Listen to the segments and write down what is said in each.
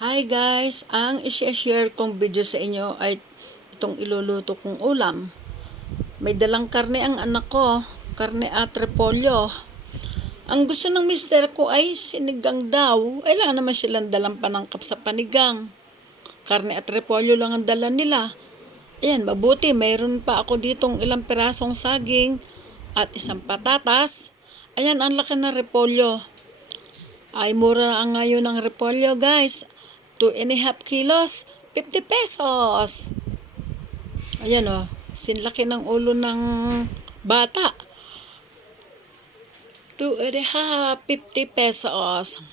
Hi guys! Ang isi-share kong video sa inyo ay itong iluluto kong ulam. May dalang karne ang anak ko, karne at repolyo. Ang gusto ng mister ko ay sinigang daw. Ay lang naman silang dalang panangkap sa panigang. Karne at repolyo lang ang dala nila. Ayan, mabuti. Mayroon pa ako ditong ilang pirasong saging at isang patatas. Ayan, ang laki ng repolyo. Ay, mura ang ngayon ng repolyo, guys. 2 and a half kilos, 50 pesos. Ayan o, oh, sinlaki ng ulo ng bata. 2 and a half, 50 pesos.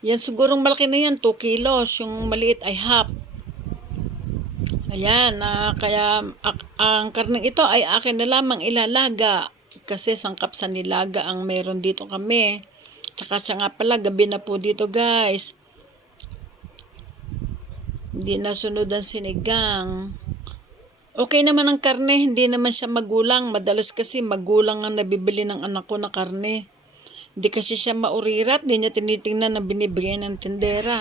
Yan sigurong malaki na yan, 2 kilos. Yung maliit ay half. Ayan, ah, kaya ang karneng ito ay akin na lamang ilalaga. Kasi sangkap sa nilaga ang meron dito kami. Tsaka siya nga pala, gabi na po dito guys. Hindi nasunod ang sinigang. Okay naman ang karne, hindi naman siya magulang. Madalas kasi magulang ang nabibili ng anak ko na karne. Hindi kasi siya maurirat, hindi niya tinitingnan na binibigay ng tindera.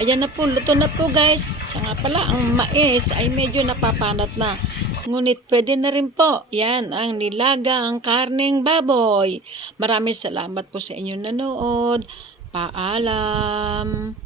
Ayan na po, luto na po guys. Siya nga pala, ang mais ay medyo napapanat na. Ngunit pwede na rin po. Yan ang nilaga, ang karneng baboy. Maraming salamat po sa inyong nanood. Paalam.